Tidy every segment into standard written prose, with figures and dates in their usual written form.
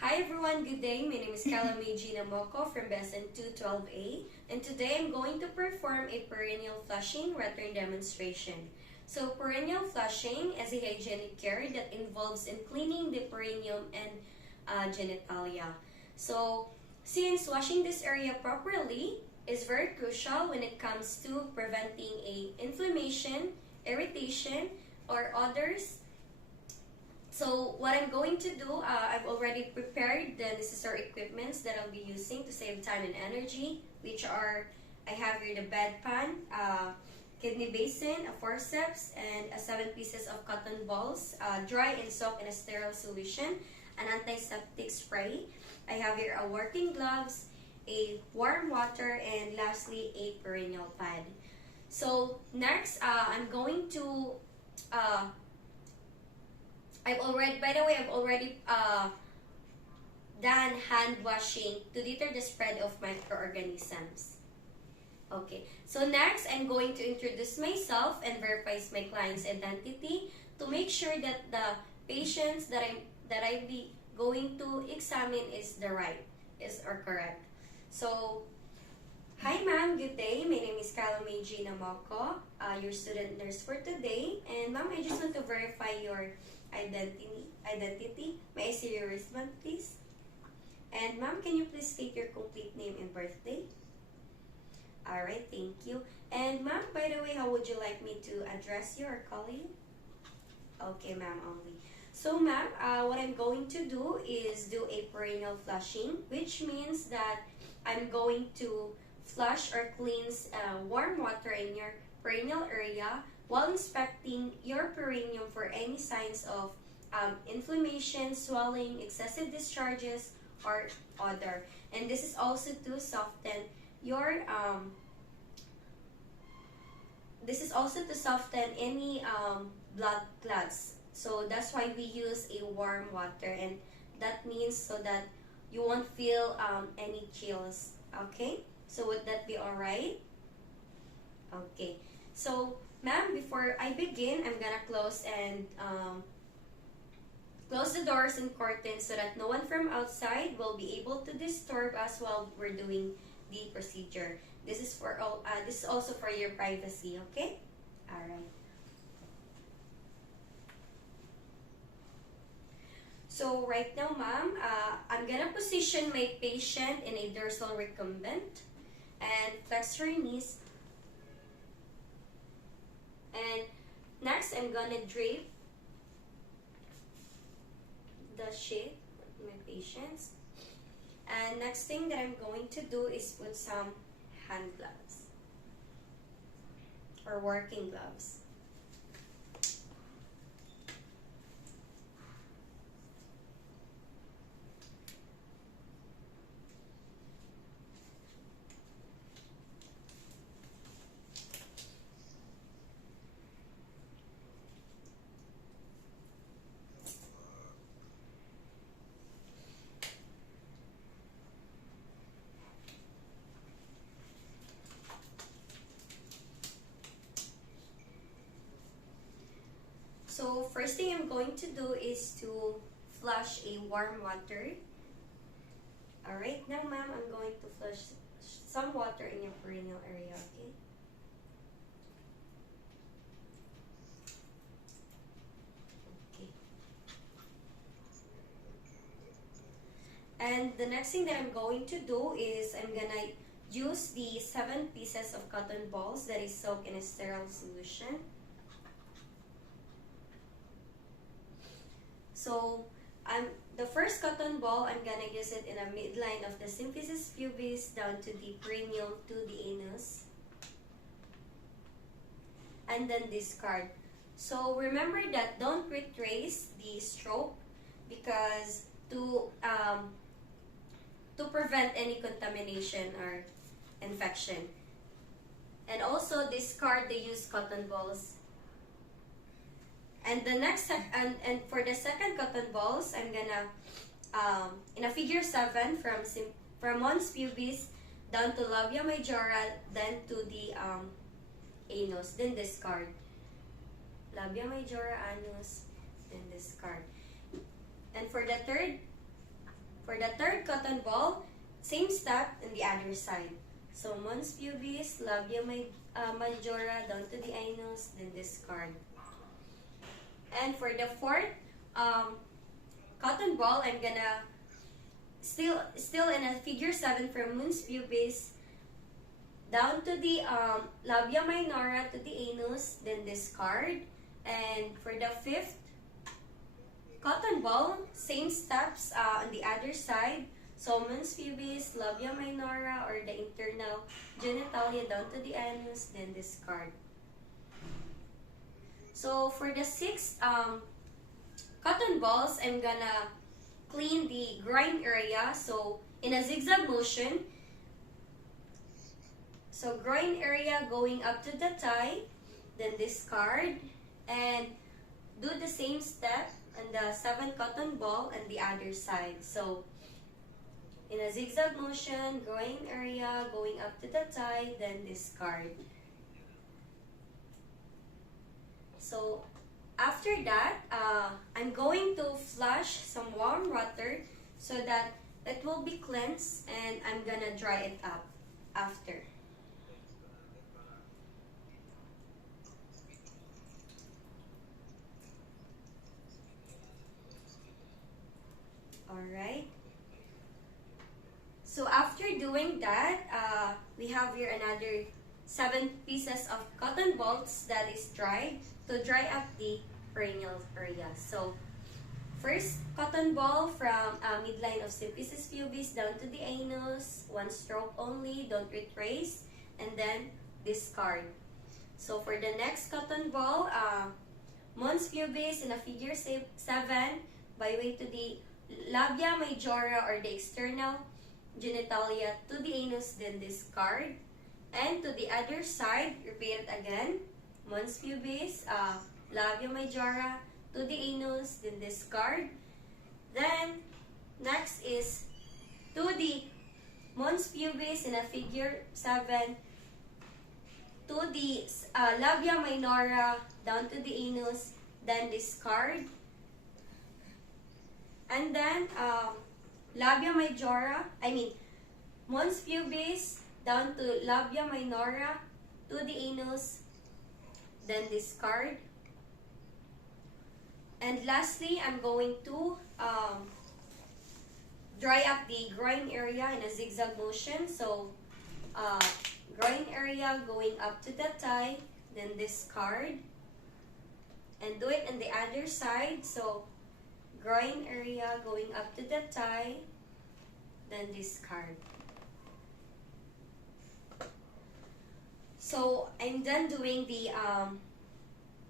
Hi everyone, good day. My name is Kalame Gina Moko from BSN 212A, and today I'm going to perform a perineal flushing return demonstration. So perineal flushing is a hygienic care that involves in cleaning the perineum and genitalia. So since washing this area properly is very crucial when it comes to preventing a inflammation, irritation, or others. So what I'm going to do, I've already prepared the necessary equipments that I'll be using to save time and energy, which are, I have here the bedpan, kidney basin, a forceps, and 7 pieces of cotton balls, dry and soaked in a sterile solution, an antiseptic spray. I have here a working gloves, a warm water, and lastly, a perineal pad. So next, I'm going to I've already done hand washing to deter the spread of microorganisms. Okay, so next I'm going to introduce myself and verify my client's identity to make sure that the patients that I be going to examine is correct. So, hi ma'am, good day. My name is Kalame Gina Moko, your student nurse for today. And ma'am, I just want to verify your identity. May I see your wristband, please? And ma'am, can you please state your complete name and birthday? Alright, thank you. And ma'am, by the way, how would you like me to address you or call you? Okay, ma'am, only. So ma'am, what I'm going to do is do a perineal flushing, which means that I'm going to flush or cleanse warm water in your perineal area while inspecting your perineum for any signs of inflammation, swelling, excessive discharges, or other. And this is also to soften your any blood clots. So that's why we use a warm water, and that means so that you won't feel any chills. Okay, so would that be all right? Okay, so ma'am, before I begin, I'm gonna close the doors and curtains so that no one from outside will be able to disturb us while we're doing the procedure. This is for all. This is also for your privacy. Okay. All right. So right now, ma'am, I'm gonna position my patient in a dorsal recumbent and flex her knees. And next, I'm gonna drape the sheet with my patients. And next thing that I'm going to do is put some hand gloves or working gloves. So first thing I'm going to do is to flush a warm water. Alright, now ma'am, I'm going to flush some water in your perineal area, okay? Okay. And the next thing that I'm going to do is I'm gonna use the 7 pieces of cotton balls that is soaked in a sterile solution. So, the first cotton ball, I'm gonna use it in a midline of the symphysis pubis down to the perineum to the anus. And then discard. So, remember that don't retrace the stroke because to prevent any contamination or infection. And also discard the used cotton balls. And the next and for the second cotton balls, I'm gonna in a figure 7 from mons pubis down to labia majora, then to the anus, then discard. Labia majora, anus, then discard. And for the third For the third cotton ball, same step on the other side. So mons pubis, labia majora, down to the anus, then discard. And for the fourth cotton ball, I'm gonna still in a figure 7 from mons pubis, down to the labia minora to the anus, then discard. And for the fifth cotton ball, same steps on the other side. So mons pubis, labia minora, or the internal genitalia down to the anus, then discard. So for the sixth cotton balls, I'm gonna clean the groin area. So in a zigzag motion, so groin area going up to the thigh, then discard, and do the same step on the 7th cotton ball on the other side. So in a zigzag motion, groin area going up to the thigh, then discard. So after that, I'm going to flush some warm water so that it will be cleansed, and I'm gonna dry it up after. Alright. So after doing that, we have here another 7 pieces of cotton balls that is dried to dry up the perineal area. So first cotton ball from midline of symphysis pubis down to the anus, 1 stroke only, don't retrace, and then discard. So for the next cotton ball, mons pubis in a figure 7 by way to the labia majora or the external genitalia to the anus, then discard. And to the other side, repeat it again. Mons pubis, labia majora to the anus, then discard. Then, next is to the mons pubis in a figure 7 to the labia minora down to the anus, then discard. And then, labia majora, mons pubis down to labia minora to the anus, then discard. And lastly, I'm going to dry up the groin area in a zigzag motion. So, groin area going up to the thigh, then discard. And do it on the other side. So, groin area going up to the thigh, then discard. So I'm done doing the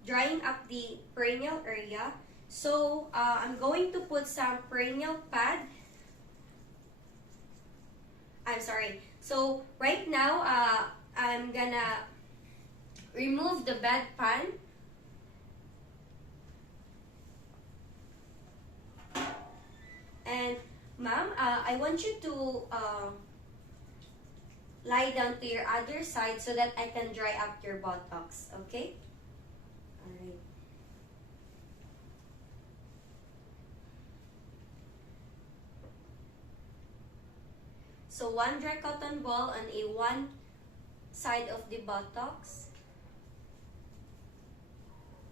drying up the perineal area. So I'm going to put some perineal pad. I'm sorry. So right now I'm gonna remove the bedpan. And ma'am, I want you to lie down to your other side so that I can dry up your buttocks, okay? Alright. So 1 dry cotton ball on one side of the buttocks.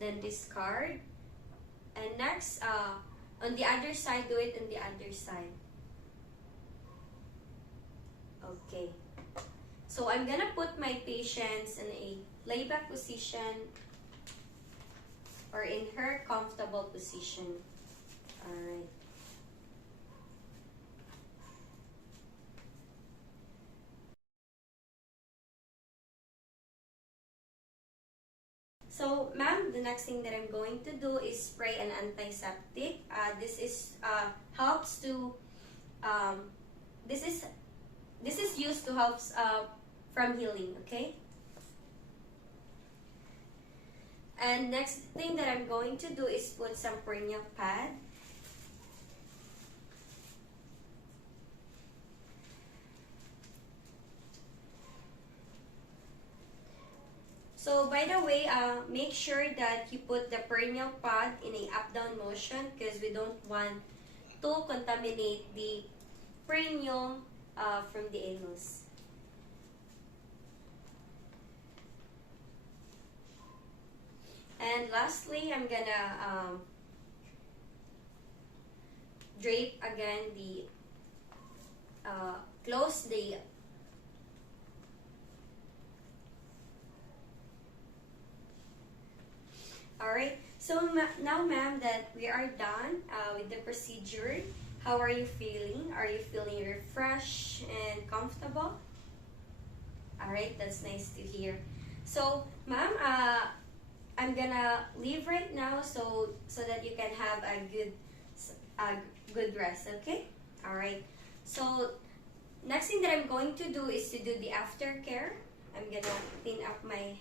Then discard. And next, on the other side, do it on the other side. Okay. So I'm gonna put my patients in a layback position or in her comfortable position. Alright. So, ma'am, the next thing that I'm going to do is spray an antiseptic. This is helps to this is used to help from healing. Okay. And next thing that I'm going to do is put some perineal pad. So, by the way, make sure that you put the perineal pad in a up-down motion because we don't want to contaminate the perineum from the anus. And lastly, I'm gonna drape again the close the alright. So now, ma'am, that we are done with the procedure, how are you feeling? Are you feeling refreshed and comfortable? Alright, that's nice to hear. So, ma'am, I'm gonna leave right now so that you can have a good rest. Okay. All right. So next thing that I'm going to do is to do the aftercare. I'm gonna clean up my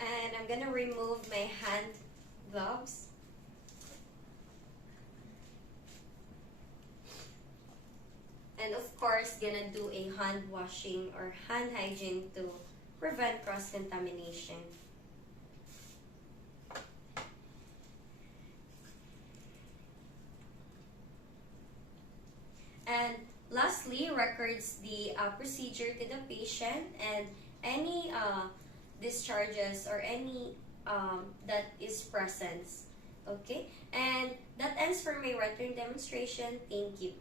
and I'm gonna remove my hand gloves. And of course, gonna do a hand washing or hand hygiene to prevent cross-contamination. And lastly, records the procedure to the patient and any discharges or any that is present. Okay, and that ends for my return demonstration. Thank you.